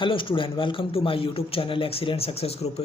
Hello student, welcome to my YouTube channel excellent success group.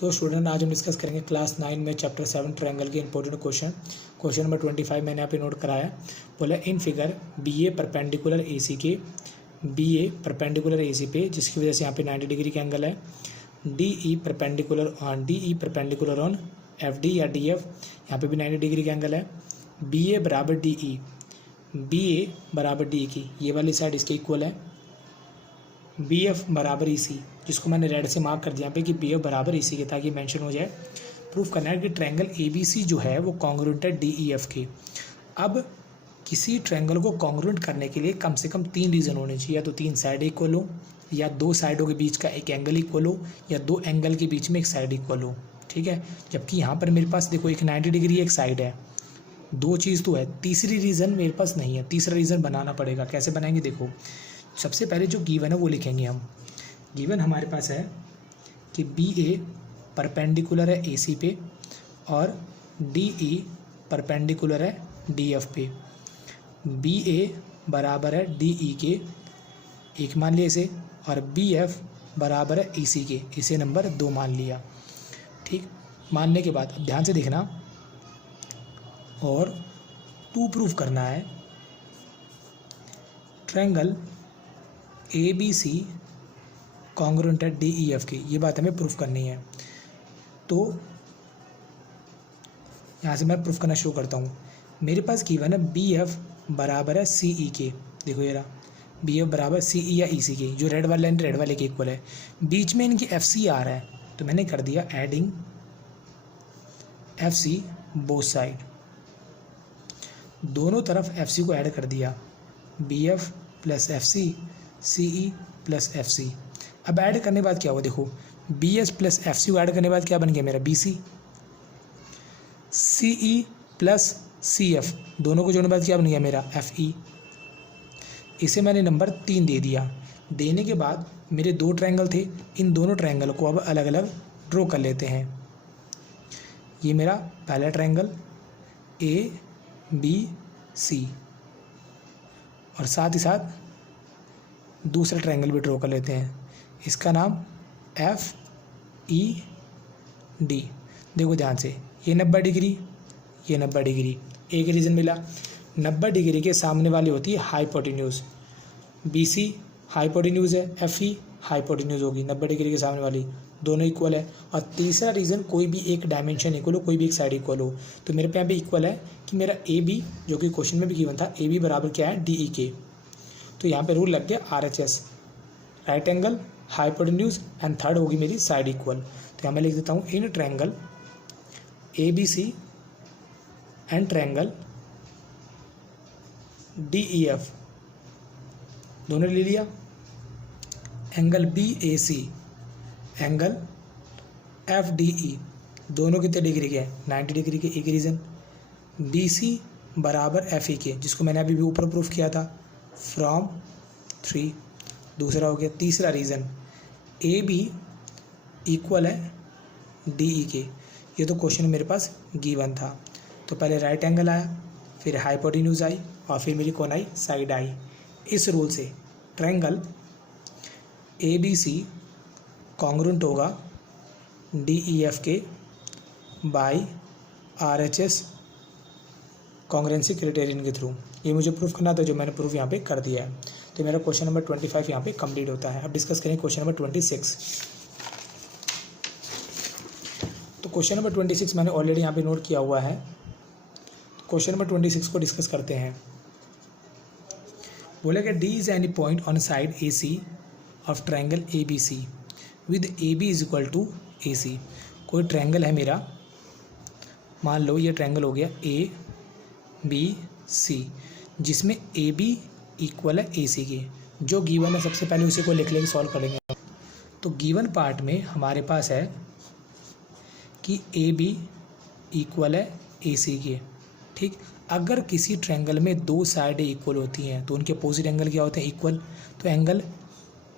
तो student, आज हम discuss करेंगे क्लास 9 में चैप्टर 7 ट्रायंगल के इंपॉर्टेंट क्वेश्चन नंबर 25 मैंने यहाँ पे नोट कराया। बोला in figure B A perpendicular A C पे, जिसकी वजह से यहाँ पे 90 डिग्री का एंगल है। D E perpendicular on F D या डी एफ, यहाँ पे भी 90 डिग्री का एंगल है। बी ए बराबर डी ई की ये वाली साइड इसके इक्वल है। बी एफ बराबर ई सी, जिसको मैंने रेड से मार्क कर दिया पे कि बी एफ बराबर ई सी के, ताकि मेंशन हो जाए। प्रूफ करना है कि ट्रायंगल ए बी सी जो है वो कॉन्ग्रुएंट है डी ई एफ के। अब किसी ट्रायंगल को कॉन्ग्रुएंट करने के लिए कम से कम 3 रीज़न होने चाहिए। या तो 3 साइड इक्वल हो, या 2 साइडों के बीच का एक एंगल इक्वल हो, या 2 एंगल के बीच में एक साइड इक्वल हो। ठीक है, जबकि यहाँ पर मेरे पास देखो एक 90 डिग्री एक साइड है। 2 चीज़ तो है, तीसरी रीज़न मेरे पास नहीं है। तीसरा रीज़न बनाना पड़ेगा। कैसे बनाएंगे? देखो, सबसे पहले जो गिवन है वो लिखेंगे हम। गिवन हमारे पास है कि बी ए परपेंडिकुलर है ए सी पे और डी ई परपेंडिकुलर है डी एफ पे। बी ए बराबर है डी ई के, एक मान लिया इसे, और बी एफ बराबर है ई सी के, इसे नंबर 2 मान लिया। ठीक, मानने के बाद अब ध्यान से देखना, और 2 प्रूफ करना है triangle A B C congruent है डी ई एफ के। ये बात हमें प्रूफ करनी है। तो यहाँ से मैं प्रूफ करना शुरू करता हूँ। मेरे पास गिवन है बी एफ बराबर है सी ई के। देखो ये रहा, बी एफ बराबर सी ई या ई सी के, जो रेड वाले रेड वाले के इक्वल है। बीच में इनकी एफ सी आ रहा है, तो मैंने कर दिया adding F C both side. दोनों तरफ एफ सी को ऐड कर दिया, B F plus F C, C E plus F C. अब ऐड करने के बाद क्या हुआ? देखो, B S plus F C को ऐड करने के बाद क्या बन गया मेरा? B C. C E plus C F, दोनों को जोड़ने के बाद क्या बन गया मेरा? F E. इसे मैंने नंबर 3 दे दिया। देने के बाद मेरे 2 ट्रायंगल थे, इन दोनों ट्रायंगल को अब अलग अलग ड्रॉ कर लेते हैं। ये मेरा पहला ट्रायंगल ए बी सी, और साथ ही साथ दूसरा ट्रायंगल भी ड्रॉ कर लेते हैं। इसका नाम एफ ई डी। देखो ध्यान से, ये 90 डिग्री, ये 90 डिग्री। एक रीज़न मिला, 90 डिग्री के सामने वाली होती है हाइपोटेन्यूज। बी सी हाइपोटेन्यूज है, एफ ई हाइपोटेन्यूज होगी 90 डिग्री के सामने वाली, दोनों इक्वल है। और तीसरा रीज़न, कोई भी एक डायमेंशन इक्वल हो, कोई भी एक साइड इक्वल हो। तो मेरे पे यहाँ पे इक्वल है कि मेरा ए बी, जो कि क्वेश्चन में भी गिवन था, ए बी बराबर क्या है? डी ई के। तो यहाँ पे रूल लग गया are H S, right angle, hypotenuse, and third होगी मेरी साइड इक्वल। तो यहाँ मैं लिख देता हूँ in triangle A B C and triangle D E F, दोनों ले लिया। Angle B A C, angle F D E, दोनों कितने डिग्री के हैं? 90 डिग्री के। एक रीज़न, बी सी बराबर एफ ई के, जिसको मैंने अभी भी ऊपर प्रूफ किया था, फ्रॉम 3। दूसरा हो गया। तीसरा रीज़न, ए बी इक्वल है डी ई के। ये तो क्वेश्चन मेरे पास गिवन था। तो पहले राइट एंगल आया, फिर हाइपोटेन्यूज आई, और फिर मेरी कौन आई? Side I. इस रूल से triangle A B C congruent होगा डी ई एफ के by R H S congruency criterion के थ्रू। ये मुझे प्रूफ करना था, जो मैंने प्रूफ यहाँ पे कर दिया है। तो मेरा क्वेश्चन नंबर 25 यहाँ पे कंप्लीट होता है। अब डिस्कस करेंगे क्वेश्चन नंबर 26। तो क्वेश्चन नंबर 26 मैंने ऑलरेडी यहाँ पे नोट किया हुआ है। क्वेश्चन नंबर 26 को डिस्कस करते हैं। बोला कि D is any point on side A C of triangle A B C with A B is equal to A C. कोई ट्रायंगल है मेरा, मान लो ये ट्रायंगल हो गया ए बी सी, जिसमें ए बी इक्वल है ए सी के। जो गिवन है सबसे पहले उसी को लिख लेके सॉल्व करेंगे। तो गिवन पार्ट में हमारे पास है कि ए बी इक्वल है ए सी के। ठीक, अगर किसी ट्रायंगल में 2 साइडें इक्वल होती हैं तो उनके अपोजिट एंगल क्या होते हैं? इक्वल। तो एंगल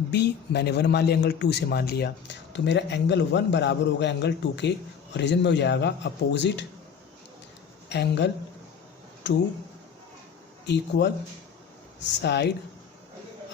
बी मैंने 1 मान लिया, एंगल 2 से मान लिया, तो मेरा एंगल 1 बराबर होगा एंगल 2 के, और रीजन में हो जाएगा opposite angle 2 equal side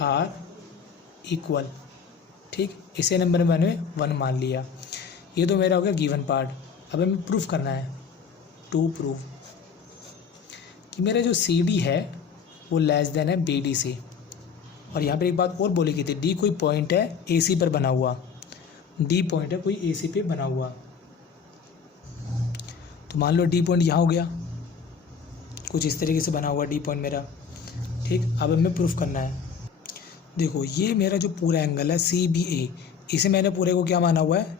are equal. ठीक, इसे नंबर मैंने 1 मान लिया। ये तो मेरा हो गया गिवन पार्ट। अब हमें प्रूफ करना है, टू प्रूव कि मेरा जो सी डी है वो लेस देन है बी डी से। और यहाँ पर एक बात और बोली गई थी, डी कोई पॉइंट है ए सी पर बना हुआ, डी पॉइंट है कोई ए सी पे बना हुआ। तो मान लो डी पॉइंट यहाँ हो गया, कुछ इस तरीके से बना हुआ डी पॉइंट मेरा। ठीक, अब हमें प्रूफ करना है। देखो ये मेरा जो पूरा एंगल है सी बी ए, इसे मैंने पूरे को क्या माना हुआ है,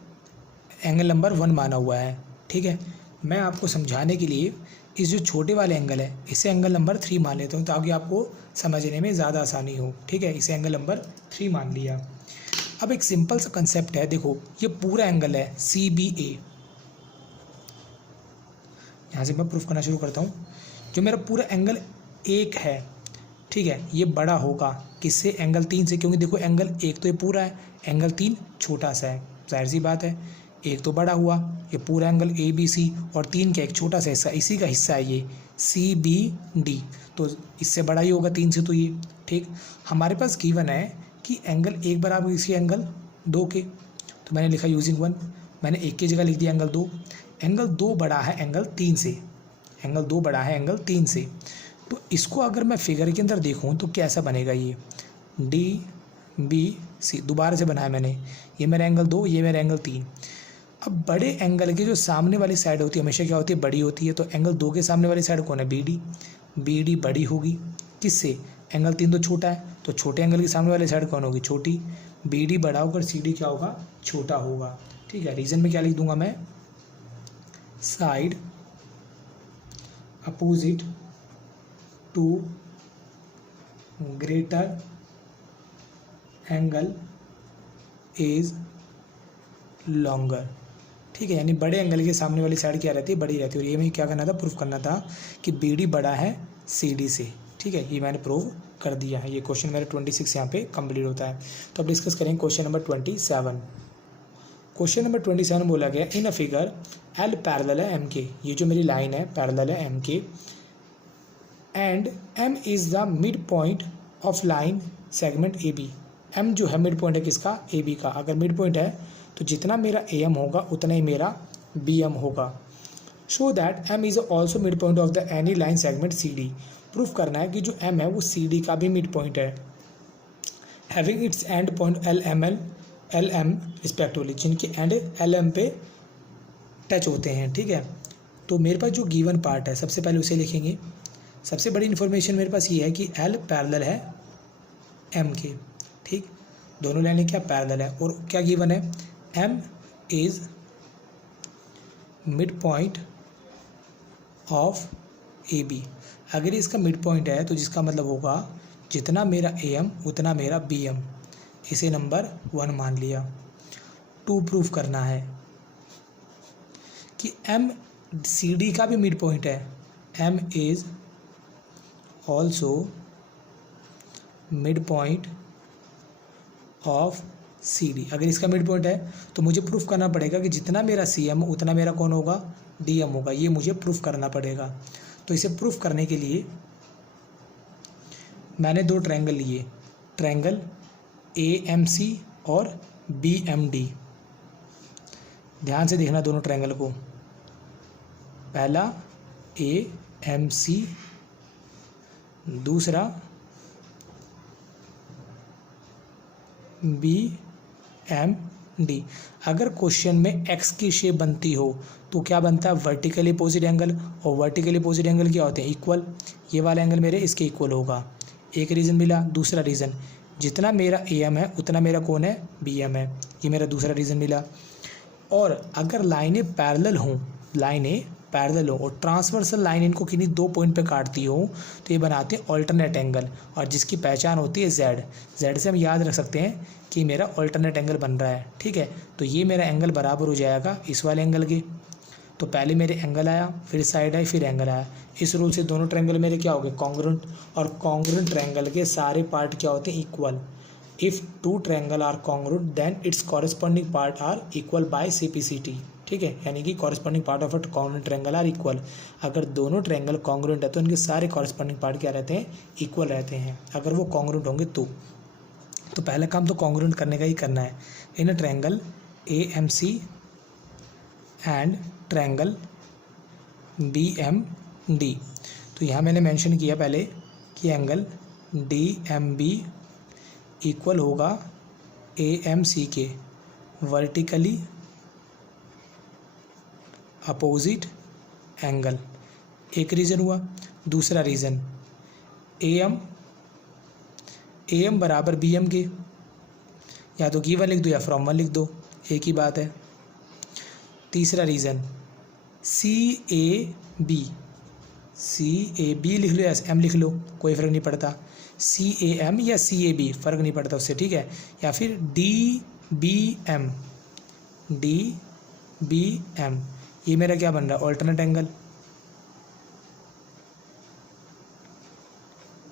एंगल नंबर 1 माना हुआ है। ठीक है, मैं आपको समझाने के लिए इस जो छोटे वाले एंगल है इसे एंगल नंबर 3 मान लेता हूँ ताकि आपको समझने में ज़्यादा आसानी हो। ठीक है, इसे एंगल नंबर 3 मान लिया। अब एक सिंपल सा कंसेप्ट है, देखो ये पूरा एंगल है सी बी ए। यहाँ से मैं प्रूफ करना शुरू करता हूँ। जो मेरा पूरा एंगल 1 है, ठीक है, ये बड़ा होगा किससे, एंगल 3 से, क्योंकि देखो एंगल 1 तो ये पूरा है, एंगल 3 छोटा सा है, जाहिर सी बात है। 1 तो बड़ा हुआ, ये पूरा एंगल ए बी सी, और 3 का एक छोटा सा हिस्सा, इसी का हिस्सा है ये सी बी डी, तो इससे बड़ा ही होगा 3 से। तो ये ठीक, हमारे पास गिवन है कि एंगल 1 बराबर इसी एंगल 2 के, तो मैंने लिखा यूजिंग 1, मैंने 1 की जगह लिख दिया एंगल 2। एंगल 2 बड़ा है एंगल 3 से, एंगल 2 बड़ा है एंगल 3 से। तो इसको अगर मैं फिगर के अंदर देखूं तो कैसा बनेगा, ये डी बी सी दोबारा से बनाया मैंने, ये मेरा एंगल 2, ये मेरा एंगल 3। अब बड़े एंगल की जो सामने वाली साइड होती है हमेशा क्या होती है, बड़ी होती है। तो एंगल 2 के सामने वाली साइड कौन है, बी डी, बी डी बड़ी होगी किससे, एंगल 3 तो छोटा है, तो छोटे एंगल की सामने वाली साइड कौन होगी, छोटी। बी डी बड़ा होकर सी डी क्या होगा, छोटा होगा। ठीक है, रीजन में क्या लिख दूंगा मैं, side opposite to greater angle is longer. ठीक है, यानी बड़े एंगल के सामने वाली साइड क्या रहती है, बड़ी रहती है। और ये मैं क्या करना था, प्रूफ करना था कि बी डी बड़ा है सी डी से। ठीक है, ये मैंने प्रूव कर दिया है। ये क्वेश्चन मेरा 26 यहाँ पे कंप्लीट होता है। तो अब डिस्कस करेंगे क्वेश्चन नंबर 27। क्वेश्चन नंबर 27 बोला गया, इन अ फिगर एल पैरेलल है एम के, ये जो मेरी लाइन है पैरेलल है एम के, and M is the mid point of line segment A B. M जो है मिड पॉइंट है किसका, ए बी का। अगर मिड पॉइंट है तो जितना मेरा ए एम होगा उतना ही मेरा बी एम होगा। Show that M is also mid point of the any line segment C D. Proof करना है कि जो एम है वो सी डी का भी मिड पॉइंट है, having its end point L M respectively, जिनके एंड एल एम पे टच होते हैं। ठीक है, तो मेरे पास जो गिवन पार्ट है सबसे पहले उसे लिखेंगे। सबसे बड़ी इन्फॉर्मेशन मेरे पास ये है कि एल पैरेलल है एम के। ठीक, दोनों लाइनें क्या पैरेलल है, और क्या गिवन है, M is mid point of A B. अगर इसका मिड पॉइंट है तो जिसका मतलब होगा जितना मेरा ए एम उतना मेरा बी एम, इसे नंबर 1 मान लिया। 2 प्रूफ करना है कि एम सी डी का भी मिड पॉइंट है, M is also mid point of C D. अगर इसका मिड पॉइंट है तो मुझे प्रूफ करना पड़ेगा कि जितना मेरा सी एम उतना मेरा कौन होगा, डी एम होगा। ये मुझे प्रूफ करना पड़ेगा। तो इसे प्रूफ करने के लिए मैंने 2 ट्रायंगल लिए, ट्रायंगल ए एम सी और बी एम डी। ध्यान से देखना दोनों ट्रायंगल को, पहला ए एम सी, दूसरा बी एम डी। अगर क्वेश्चन में एक्स की शेप बनती हो तो क्या बनता है, वर्टिकली अपोजिट एंगल, और वर्टिकली अपोजिट एंगल क्या होते हैं, इक्वल। ये वाला एंगल मेरे इसके इक्वल होगा। एक रीज़न मिला। दूसरा रीज़न, जितना मेरा ए एम है उतना मेरा कौन है, बी एम है। ये मेरा दूसरा रीज़न मिला। और अगर लाइनें पैरेलल हों, लाइनें पैरेलल हो और ट्रांसवर्सल लाइन इनको किन्हीं 2 पॉइंट पे काटती हो तो ये बनाते हैं ऑल्टरनेट एंगल, और जिसकी पहचान होती है जेड। जेड से हम याद रख सकते हैं कि मेरा ऑल्टरनेट एंगल बन रहा है। ठीक है, तो ये मेरा एंगल बराबर हो जाएगा इस वाले एंगल के। तो पहले मेरे एंगल आया, फिर साइड आई, फिर एंगल आया। इस रूल से दोनों ट्रायंगल मेरे क्या हो गए, कॉन्ग्रुएंट। और कॉन्ग्रुएंट ट्रायंगल के सारे पार्ट क्या होते हैं, equal. If 2 triangle are congruent then its corresponding part are equal by CPCT। ठीक है, यानी कि corresponding part of a congruent triangle are equal. अगर दोनों ट्रायंगल कॉन्ग्रुएंट है तो इनके सारे कॉरेस्पॉन्डिंग पार्ट क्या रहते हैं, इक्वल रहते हैं, अगर वो कॉन्ग्रुएंट होंगे तो। तो पहला काम तो कॉन्ग्रुएंट करने का ही करना है। In triangle AMC and triangle BMD, तो यहाँ मैंने मेंशन किया पहले कि एंगल DMB इक्वल होगा AMC के वर्टिकली अपोजिट एंगल। एक रीज़न हुआ। दूसरा रीज़न AM बराबर BM के, या तो गिवन लिख दो या फ्रॉम वन लिख दो, एक ही बात है। तीसरा रीज़न CAB लिख लो या M लिख लो, कोई फ़र्क नहीं पड़ता। CAM या CAB फ़र्क नहीं पड़ता उससे, ठीक है। या फिर DBM, ये मेरा क्या बन रहा है, ऑल्टरनेट एंगल,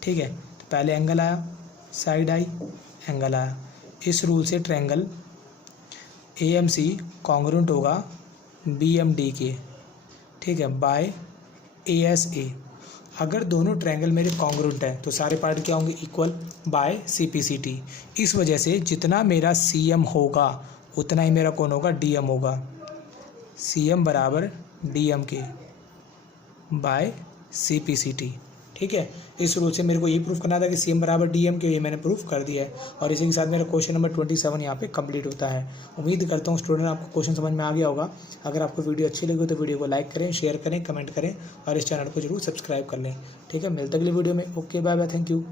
ठीक है। तो पहले एंगल आया, साइड आई, एंगल आया। इस रूल से ट्रायंगल AMC कॉन्ग्रुएंट होगा BMD के, ठीक है, बाय ASA। अगर दोनों ट्रायंगल मेरे कॉन्ग्रुएंट है तो सारे पार्ट क्या होंगे, इक्वल बाय CPCT। इस वजह से जितना मेरा CM होगा उतना ही मेरा कौन होगा, DM होगा। CM बराबर DM के बाय CPCT, ठीक है। इस रूल से मेरे को ये प्रूफ करना था कि CM बराबर DM के, ये मैंने प्रूफ कर दिया है। और इसी के साथ मेरा क्वेश्चन नंबर 27 यहाँ पे कंप्लीट होता है। उम्मीद करता हूँ स्टूडेंट आपको क्वेश्चन समझ में आ गया होगा। अगर आपको वीडियो अच्छी लगी हो तो वीडियो को लाइक करें, शेयर करें, कमेंट करें और इस चैनल को जरूर सब्सक्राइब कर लें, ठीक है। मिलते अगली वीडियो में। Okay, bye bye, thank you.